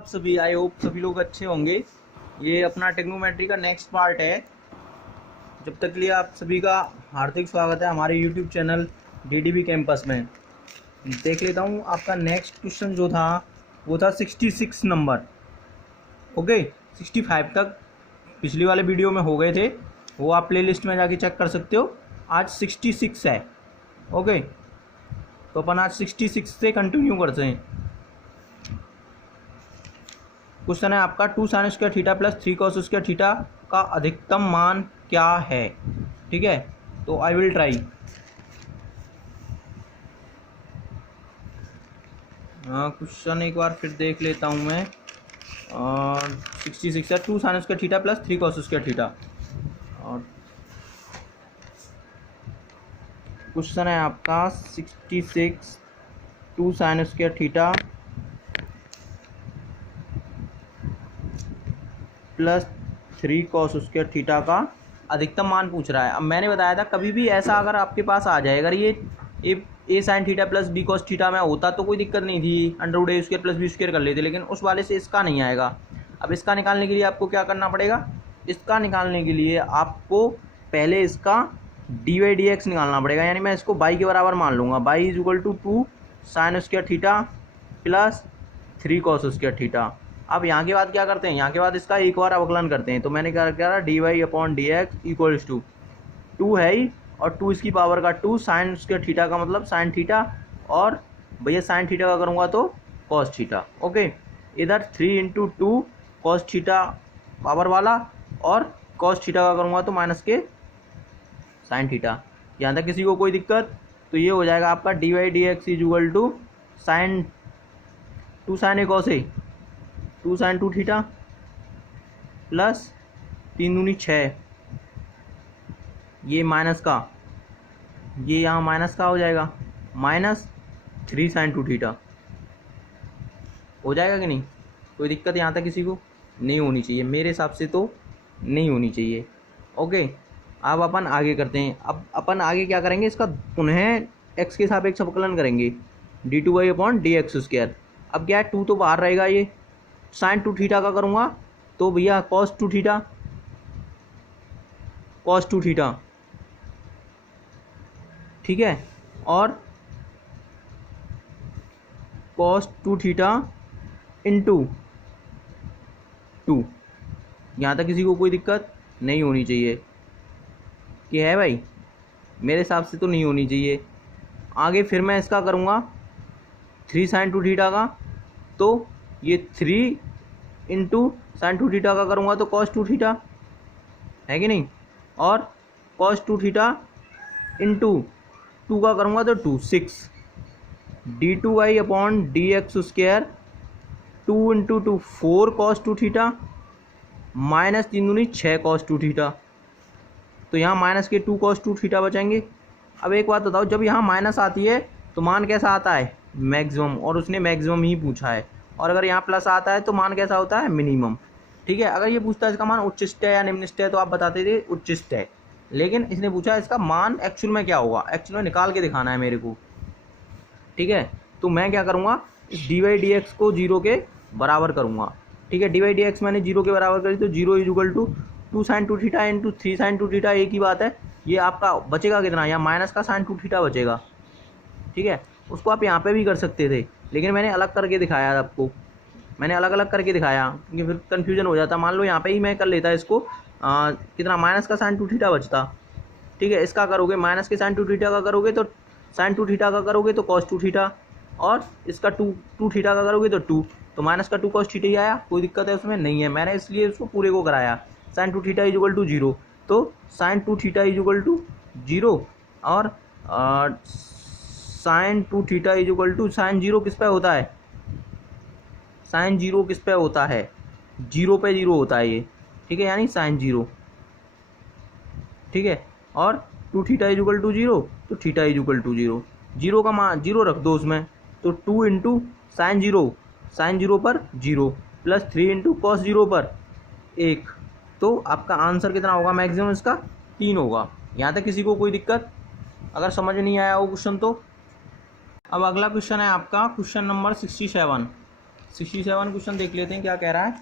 आप सभी, I hope सभी लोग अच्छे होंगे। ये अपना टेक्नोमेट्री का नेक्स्ट पार्ट है। जब तक के लिए आप सभी का हार्दिक स्वागत है हमारे यूट्यूब चैनल डीडीबी कैंपस में। देख लेता हूँ आपका नेक्स्ट क्वेश्चन जो था वो था 66 नंबर। ओके, 65 तक पिछली वाले वीडियो में हो गए थे, वो आप प्ले लिस्ट में जाके चेक कर सकते हो। आज 66 है। ओके, तो अपन आज 66 से कंटिन्यू करते हैं। क्वेश्चन है आपका 2 sin square theta plus 3 cos square theta का अधिकतम मान क्या है। ठीक है, तो आई विल ट्राई। क्वेश्चन एक बार फिर देख लेता हूँ मैं। 66 है 2 sin square theta plus 3 cos square theta. और क्वेश्चन है आपका 66 2 sin square theta plus 3 cos square theta का अधिकतम मान पूछ रहा है। अब मैंने बताया था कभी भी ऐसा अगर आपके पास आ जाए, अगर ये A sine theta plus B cos theta में होता तो कोई दिक्कत नहीं थी, under A square plus B square कर लेते, लेकिन उस वाले से इसका नहीं आएगा। अब इसका निकालने के लिए आपको क्या करना पड़ेगा? इसका निकालने के लिए आपको पहले इसका डी वाई डी एक्स निकालना पड़ेगा, यानी मैं इसको बाई के बराबर मान लूँगा। Y is equal to 2 sine square theta plus 3 cos square theta. अब यहाँ के बाद क्या करते हैं? यहाँ के बाद इसका एक बार अवकलन करते हैं। तो मैंने क्या करा, D Y upon D X equals to 2 है ही, और 2 इसकी पावर का 2 साइन स्क्वायर थीटा का मतलब साइन थीटा, और भैया साइन थीटा का करूँगा तो कॉस थीटा। ओके, इधर 3 इंटू 2 कॉस थीटा पावर वाला, और कॉस थीटा का करूँगा तो माइनस के साइन थीटा। यहाँ तक किसी को कोई दिक्कत? तो ये हो जाएगा आपका D Y D X is equal to sine 2 sine A cos A 2 sine 2 theta plus 3 दूनी 6, ये माइनस का, ये यहाँ माइनस का हो जाएगा, माइनस 3 साइन 2 थीटा। हो जाएगा कि नहीं? कोई दिक्कत यहाँ तक किसी को नहीं होनी चाहिए, मेरे हिसाब से तो नहीं होनी चाहिए। ओके, अब अपन आगे करते हैं। अब अपन आगे क्या करेंगे, इसका पुनः एक्स के सापेक्ष अवकलन करेंगे, D two Y upon D X square. अब क्या है, 2 तो बाहर रहेगा, ये साइन 2 थीटा का करूँगा तो भैया कॉस 2 थीटा, कॉस 2 थीटा, ठीक है, और कॉस 2 थीटा इंटू 2। यहाँ तक किसी को कोई दिक्कत नहीं होनी चाहिए कि है भाई? मेरे हिसाब से तो नहीं होनी चाहिए। आगे फिर मैं इसका करूँगा 3 साइन 2 थीटा का, तो ये 3 इंटू साइन 2 थीटा का करूँगा तो कॉस 2 थीटा है कि नहीं, और कॉस 2 थीटा इंटू 2 का करूँगा तो 2 6 D two Y upon D X square 2 into 2 4 cos 2 theta minus 3 दूनी 6 कॉस 2 थीटा। तो यहाँ माइनस के 2 कॉस 2 थीटा बचेंगे। अब एक बात बताओ, जब यहाँ माइनस आती है तो मान कैसा आता है? मैक्सिमम, और उसने मैक्सिमम ही पूछा है। और अगर यहाँ प्लस आता है तो मान कैसा होता है? मिनिमम। ठीक है, अगर ये पूछता है इसका मान उच्चिष्ट है या निम्निष्ट है तो आप बताते थे उच्चिष्ट है, लेकिन इसने पूछा इसका मान एक्चुअल में क्या होगा, एक्चुअल में निकाल के दिखाना है मेरे को। ठीक है, तो मैं क्या करूँगा, इस डी वाई डी एक्स को 0 के बराबर करूँगा। ठीक है, डी वाई डी एक्स मैंने 0 के बराबर करी तो 0 is equal to 2 sine 2 theta into 3 sine 2 theta. एक ही बात है, ये आपका बचेगा कितना? यहाँ माइनस का साइन 2 थीटा बचेगा। ठीक है, उसको आप यहाँ पे भी कर सकते थे, लेकिन मैंने अलग करके दिखाया आपको, मैंने अलग अलग करके दिखाया क्योंकि फिर कन्फ्यूजन हो जाता। मान लो यहाँ पे ही मैं कर लेता इसको, कितना माइनस का साइन 2 थीटा बचता। ठीक है, इसका करोगे माइनस के साइन 2 थीटा का करोगे तो साइन 2 थीटा का करोगे तो कॉस 2 थीटा, और इसका 2 थीटा का करोगे तो 2, तो माइनस का 2 कॉस थीटा ही आया। कोई दिक्कत है उसमें? नहीं है, मैंने इसलिए उसको पूरे को कराया। Sine 2 theta is equal to 0, तो sine 2 theta is equal to 0, और sine 2 theta is equal to sine 0 किस पे होता है? साइन 0 किस पे होता है? 0 पे 0 होता है ये। ठीक है, यानी साइन 0। ठीक है, और 2 थीटा इज इक्वल टू 0, तो थीटा इज इक्वल टू 0। 0 का मान 0 रख दो उसमें, तो 2 इंटू साइन 0 पर 0 प्लस 3 इंटू कॉस 0 पर 1। तो आपका आंसर कितना होगा? मैक्सिमम इसका 3 होगा। यहाँ तक किसी को कोई दिक्कत? अगर समझ नहीं आया वो क्वेश्चन तो अब अगला क्वेश्चन है आपका क्वेश्चन नंबर 67। 67 क्वेश्चन देख लेते हैं क्या कह रहा है।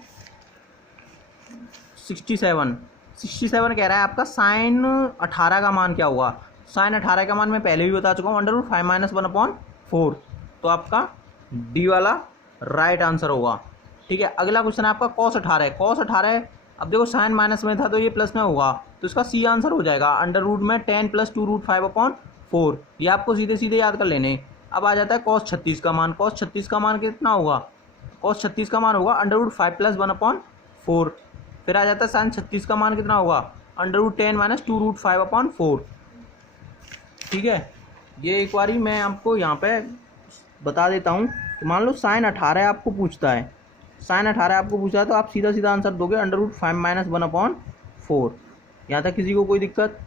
67 कह रहा है आपका साइन 18 का मान क्या होगा। साइन 18 का मान मैं पहले भी बता चुका हूँ, √5 - 1/4। तो आपका डी वाला राइट आंसर होगा। ठीक है, अगला क्वेश्चन है आपका कॉस 18 है। कॉस 18 है, अब देखो साइन माइनस में था तो ये प्लस में होगा, तो इसका सी आंसर हो जाएगा √10 + 2√5/4। ये आपको सीधे सीधे याद कर लेने। अब आ जाता है कॉस 36 का मान। कॉस 36 का मान कितना होगा। कॉस 36 का मान होगा √5 + 1/4। फिर आ जाता है साइन 36 का मान कितना होगा, √10 - 2√5/4। ठीक है, ये एक बारी मैं आपको यहाँ पे बता देता हूँ। तो मान लो साइन 18 आपको पूछता है, साइन 18 आपको पूछा है, तो आप सीधा सीधा आंसर दोगे √5 - 1/4। यहाँ तक किसी को कोई दिक्कत।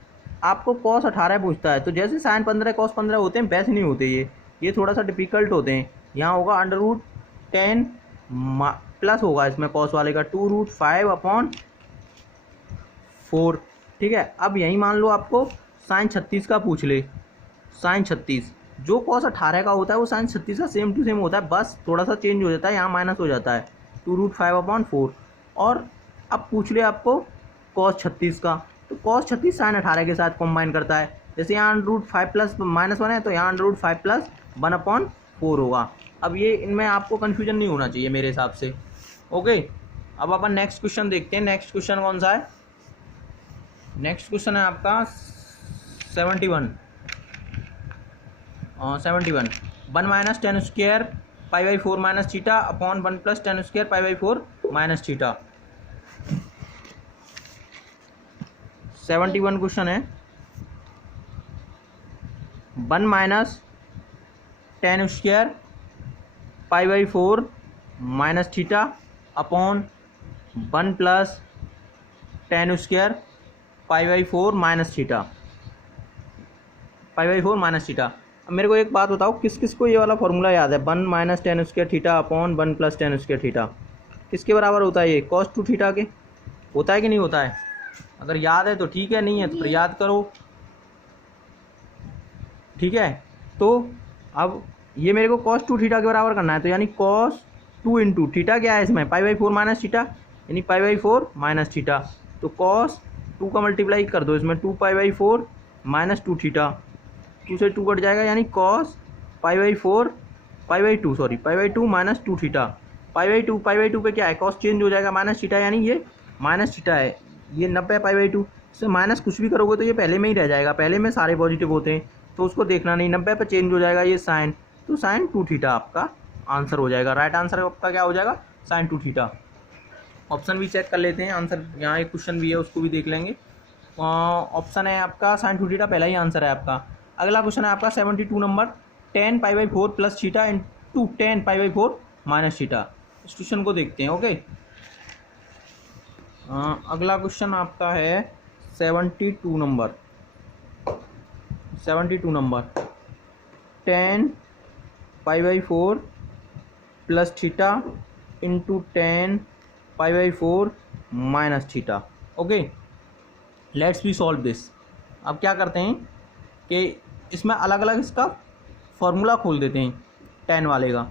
आपको कॉस 18 पूछता है, तो जैसे साइन 15 कॉस 15 होते हैं वैसे नहीं होते, ये थोड़ा सा डिफिकल्ट होते हैं। यहाँ होगा √10 प्लस होगा इसमें कॉस वाले का 2√5/4। ठीक है, अब यही मान लो आपको साइन 36 का पूछ ले। साइन 36 जो कॉस 18 का होता है वो साइन 36 का सेम टू सेम होता है, बस थोड़ा सा चेंज हो जाता है, यहाँ माइनस हो जाता है 2√5/4। और अब पूछ ले आपको कॉस 36 का, तो कॉस 36 साइन 18 के साथ कंबाइन करता है। जैसे यहाँ √5 + -1 है, तो यहाँ √5 + 1/4 होगा। अब ये इनमें आपको कन्फ्यूजन नहीं होना चाहिए मेरे हिसाब से। ओके, अब अपन नेक्स्ट क्वेश्चन देखते हैं। नेक्स्ट क्वेश्चन कौन सा है। नेक्स्ट क्वेश्चन है आपका 71। 1 - 10² π/4 - थीटा अपॉन 1 + 10² π/4 - थीटा। 71 क्वेश्चन है। 1 - 10² π/4 - थीटा अपॉन 1 + 10² π/4 - थीटा। π/4 - थीटा। अब मेरे को एक बात बताओ, किस किस को ये वाला फॉर्मूला याद है। 1 - 10² थीटा अपॉन 1 + 10² थीटा किसके बराबर होता है। ये cos 2 थीटा के होता है कि नहीं होता है। अगर याद है तो ठीक है, नहीं है तो फिर याद करो। ठीक है, तो अब ये मेरे को cos 2 थीटा के बराबर करना है, तो यानी cos 2 × थीटा क्या है इसमें π/4 - थीटा, यानी π/4 - थीटा। तो cos 2 का मल्टीप्लाई कर दो इसमें 2π/4 - 2 थीटा, 2 से 2 कट जाएगा, यानी cos π/2 - 2 थीटा। π/2 पे क्या है, cos चेंज हो जाएगा माइनस थीटा, यानी ये माइनस थीटा है। ये 90 π/2 से माइनस कुछ भी करोगे तो ये पहले में ही रह जाएगा, पहले में सारे पॉजिटिव होते हैं तो उसको देखना नहीं। 90 पे चेंज हो जाएगा ये साइन, तो साइन 2 थीटा आपका आंसर हो जाएगा। राइट आंसर आपका क्या हो जाएगा, साइन 2 थीटा। ऑप्शन भी चेक कर लेते हैं, आंसर यहाँ एक क्वेश्चन भी है उसको भी देख लेंगे। ऑप्शन है आपका साइन 2 थीटा, पहला ही आंसर है आपका। अगला क्वेश्चन है आपका 72 नंबर। 10 π/4 + theta × 10 π/4 - theta. इस क्वेश्चन को देखते हैं। ओके, अगला क्वेश्चन आपका है 72 number. 10 π/4 + theta × 10 π/4 - theta. Okay, let's be solve this. अब क्या करते हैं कि इसमें अलग अलग इसका फॉर्मूला खोल देते हैं 10 वाले का।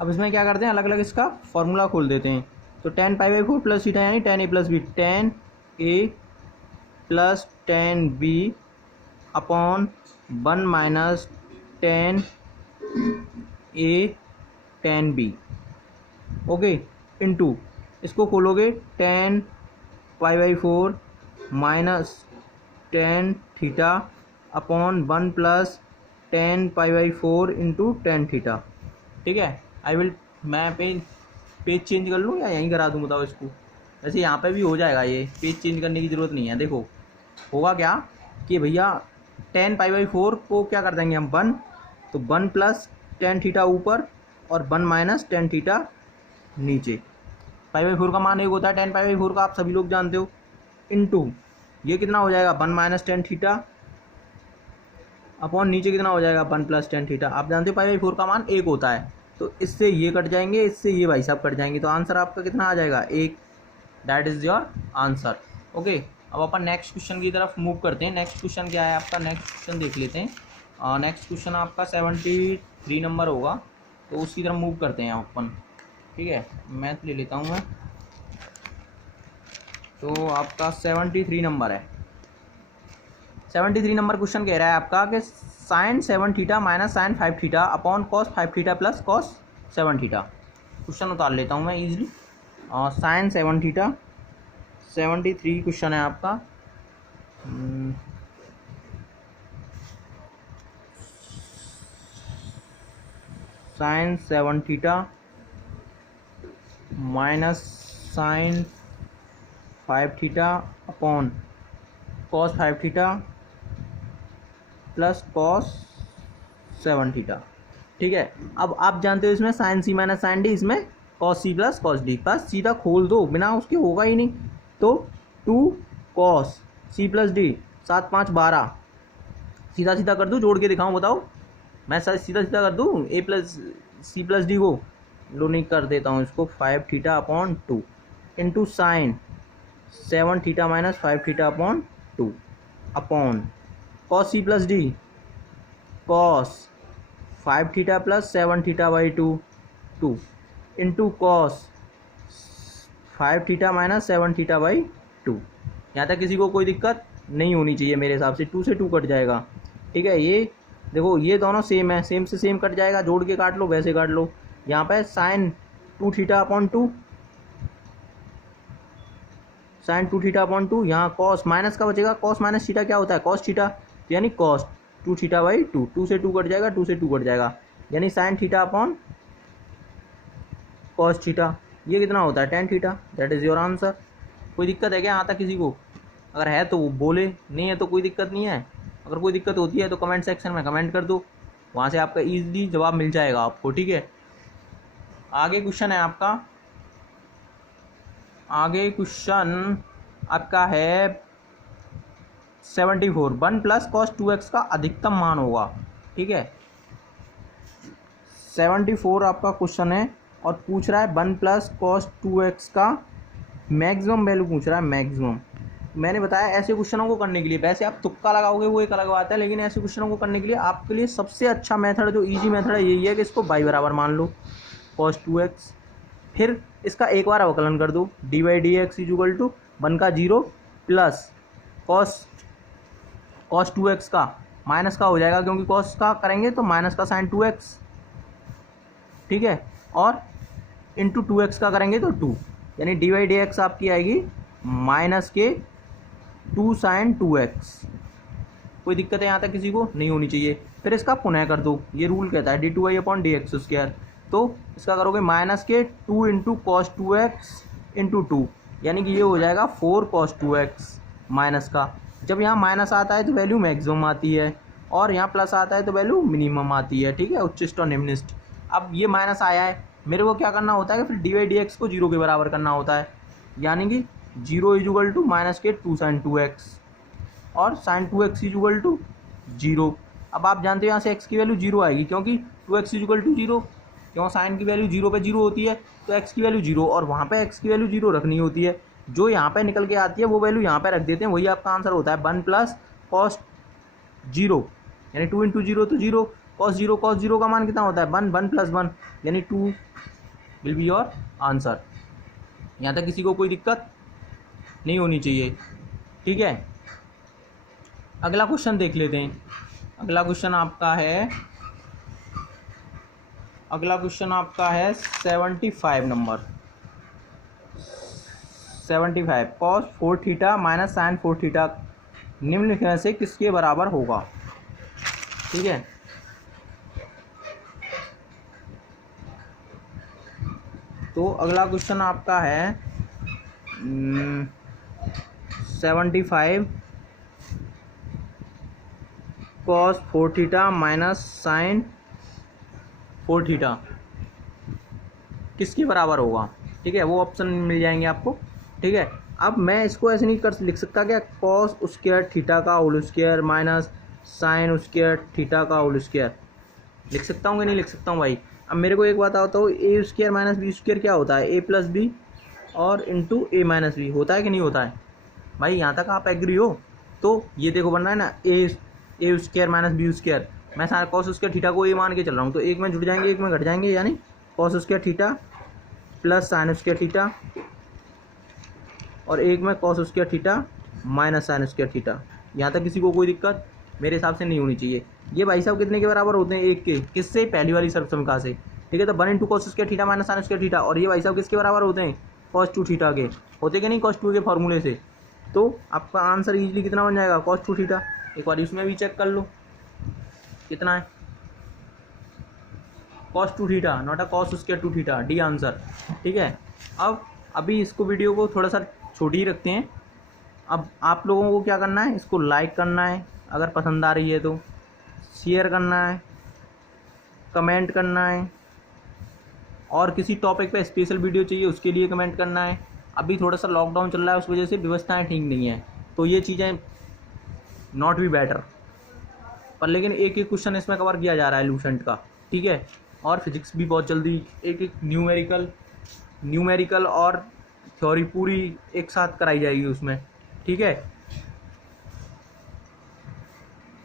अब इसमें क्या करते हैं, अलग अलग इसका फॉर्मूला खोल देते हैं। तो 10 π/4 + थीटा यानी 10a + b, 10a + 10b upon 1 - 10a 10b। Okay, into इसको खोलोगे 10 π/4 - 10 थीटा अपॉन 1 + 10 π/4 × 10 थीटा। ठीक है, मैं पेज चेंज कर लूँ या यहीं करा दूँ, बताओ इसको। वैसे यहाँ पे भी हो जाएगा, ये पेज चेंज करने की ज़रूरत नहीं है। देखो होगा क्या कि भैया 10 π/4 को क्या कर देंगे हम 1, तो 1 + 10 थीटा ऊपर और 1 - 10 थीटा नीचे। π/4 का मान एक होता है 10 π/4 का, आप सभी लोग जानते हो। इनटू ये कितना हो जाएगा 1 - 10 थीटा अपॉन नीचे कितना हो जाएगा 1 + 10 थीटा। आप जानते हो π/4 का मान 1 होता है, तो इससे ये कट जाएंगे, इससे ये भाई साहब कट जाएंगे, तो आंसर आपका कितना आ जाएगा 1। That is your answer. Okay, अब अपन नेक्स्ट क्वेश्चन की तरफ मूव करते हैं। नेक्स्ट क्वेश्चन क्या है आपका, नेक्स्ट क्वेश्चन देख लेते हैं। नेक्स्ट क्वेश्चन आपका 73 नंबर होगा। तो उसकी तरफ मूव करते हैं अपन। ठीक है, मैथ ले लेता हूँ मैं। तो आपका 73 नंबर है। 73 नंबर क्वेश्चन कह रहा है आपका कि sine 7 theta minus sine 5 theta upon cos 5 theta plus cos 7 theta. Question उतार लेता हूँ मैं इजीली। और साइन 7 थीटा 73 क्वेश्चन है आपका। Sine 7 theta minus sine 5 theta upon cos 5 theta plus cos 7 theta. ठीक है, अब आप जानते हो इसमें sine C minus sine D, इसमें cos C plus cos D. बस सीधा खोल दो, बिना उसके होगा ही नहीं। तो 2 कॉस सी प्लस डी, 7 5 12, सीधा सीधा कर दूँ, जोड़ के दिखाऊँ बताओ? मैं सर सीधा सीधा कर दूँ A plus C plus D को? लो नहीं, कर देता हूँ इसको। 5 theta upon 2 into sine 7 theta minus 5 theta upon 2 upon cos C plus D, cos 5 theta plus 7 theta by 2 into cos 5 theta minus 7 theta by 2। यहाँ तक किसी को कोई दिक्कत नहीं होनी चाहिए मेरे हिसाब से। 2 से 2 कट जाएगा। ठीक है, ये देखो ये दोनों सेम है, सेम से सेम कट जाएगा, जोड़ के काट लो, वैसे काट लो। यहाँ पे sine 2 theta upon 2, sine 2 theta upon 2, यहाँ कॉस माइनस का बचेगा, कॉस माइनस थीटा क्या होता है? कॉस थीटा, तो यानी कॉस 2 थीटा बाई 2, 2 से 2 कट जाएगा, 2 से 2 कट जाएगा, यानी sine theta upon cos theta. ये कितना होता है? 10 theta. That is your answer. कोई दिक्कत है क्या यहाँ तक किसी को? अगर है तो वो बोले, नहीं है तो कोई दिक्कत नहीं है। अगर कोई दिक्कत होती है तो कमेंट सेक्शन में कमेंट कर दो, वहाँ से आपका ईजिली जवाब मिल जाएगा आपको। ठीक है, आगे क्वेश्चन है आपका। आगे क्वेश्चन आपका है 74, 1 प्लस कॉस 2x का अधिकतम मान होगा। ठीक है, 74 आपका क्वेश्चन है और पूछ रहा है 1 प्लस कॉस 2x का मैक्सिमम वैल्यू पूछ रहा है, मैक्सिमम। मैंने बताया ऐसे क्वेश्चनों को करने के लिए, वैसे आप तुक्का लगाओगे वो एक अलग बात है, लेकिन ऐसे क्वेश्चनों को करने के लिए आपके लिए सबसे अच्छा मेथड, जो इजी मेथड है, यही है कि इसको y बराबर मान लो cos 2x, फिर इसका एक बार अवकलन कर दो, D by D X equal to 1 का 0 प्लस cos 2x का माइनस का हो जाएगा, क्योंकि cos का करेंगे तो माइनस का साइन 2x। ठीक है, और इंटू 2x का करेंगे तो 2, यानी डी बाई डी एक्स आपकी आएगी माइनस के 2 साइन 2x। कोई दिक्कत है यहाँ तक किसी को? नहीं होनी चाहिए। फिर इसका पुनः कर दो, ये रूल कहता है d2y upon D X square. तो इसका करोगे माइनस के 2 इंटू कॉस 2x इंटू 2, यानी कि ये हो जाएगा 4 cos 2x माइनस का। जब यहाँ माइनस आता है तो वैल्यू मैक्सिमम आती है, और यहाँ प्लस आता है तो वैल्यू मिनिमम आती है। ठीक है, उच्चिष्ट और निम्निष्ट। अब ये माइनस आया है, मेरे को क्या करना होता है कि फिर डी बाई डी एक्स को 0 के बराबर करना होता है, यानी कि 0 इजुगल टू माइनस के 2 साइन 2x और साइन 2x इजुगल टू 0। अब आप जानते हो यहाँ से x की वैल्यू 0 आएगी, क्योंकि 2x इजुगल टू 0, क्यों साइन की वैल्यू 0 पे 0 होती है, तो x की वैल्यू 0 और वहाँ पे x की वैल्यू 0 रखनी होती है। जो यहाँ पे निकल के आती है वो वैल्यू यहाँ पे रख देते हैं, वही आपका आंसर होता है 1 प्लस कॉस 0, यानी 2 इंटू 0 तो 0, कॉस 0 का मान कितना होता है? 1, 1 प्लस 1, यानी 2 विल बी योर आंसर। यहाँ तक किसी को कोई दिक्कत नहीं होनी चाहिए। ठीक है, अगला क्वेश्चन देख लेते हैं। अगला क्वेश्चन आपका है 75 number. 75 cos 4 theta minus sine 4 theta निम्नलिखित से किसके बराबर होगा? ठीक है, तो अगला क्वेश्चन आपका है 75 cos 4 theta minus sine 4 theta किसके बराबर होगा? ठीक है, वो ऑप्शन मिल जाएंगे आपको। ठीक है, अब मैं इसको ऐसे नहीं लिख सकता क्या, कॉस स्क्वायर थीटा का whole square minus sine square theta का होल स्क्वायर। लिख सकता हूँ कि नहीं लिख सकता हूँ भाई? अब मेरे को एक बात आता हो, ए स्क्वायर माइनस बी स्क्वायर क्या होता है? ए प्लस बी और इंटू ए माइनस बी होता है कि नहीं होता है भाई? यहाँ तक आप एग्री हो? तो ये देखो बन रहा है ना, ए स्क्वायर माइनस बी स्क्वायर, मैं कॉस स्क्वायर थीटा को ये मान के चल रहा हूँ, तो एक में जुड़ जाएंगे एक में घट जाएंगे, यानी cos square theta plus sign square theta, और एक में cos square theta minus sine square theta. यहाँ तक किसी को कोई दिक्कत मेरे हिसाब से नहीं होनी चाहिए। ये भाई साहब कितने के बराबर होते हैं? एक के। किससे? पहली वाली सर्वसमिका से। ठीक है, तो 1 into cos square theta minus sine square theta, और ये भाई साहब किसके बराबर होते हैं? कॉस 2 थीटा के। होते कि नहीं कॉस 2 के फॉर्मूले से? तो आपका आंसर इजीली कितना बन जाएगा? Cos 2 theta. एक बार इसमें भी चेक कर लो कितना है, cos 2 theta, not a cos square 2 theta, D answer. ठीक है, अब अभी इसको वीडियो को थोड़ा सा छोटी ही रखते हैं। अब आप लोगों को क्या करना है, इसको लाइक करना है अगर पसंद आ रही है, तो शेयर करना है, कमेंट करना है, और किसी टॉपिक पे स्पेशल वीडियो चाहिए उसके लिए कमेंट करना है। अभी थोड़ा सा लॉकडाउन चल रहा है, उस वजह से व्यवस्थाएं ठीक नहीं है, तो ये चीज़ें नॉट भी बेटर, पर लेकिन एक एक क्वेश्चन इसमें कवर किया जा रहा है लूसेंट का। ठीक है, और फिजिक्स भी बहुत जल्दी, एक एक न्यूमेरिकल और थ्योरी पूरी एक साथ कराई जाएगी उसमें। ठीक है,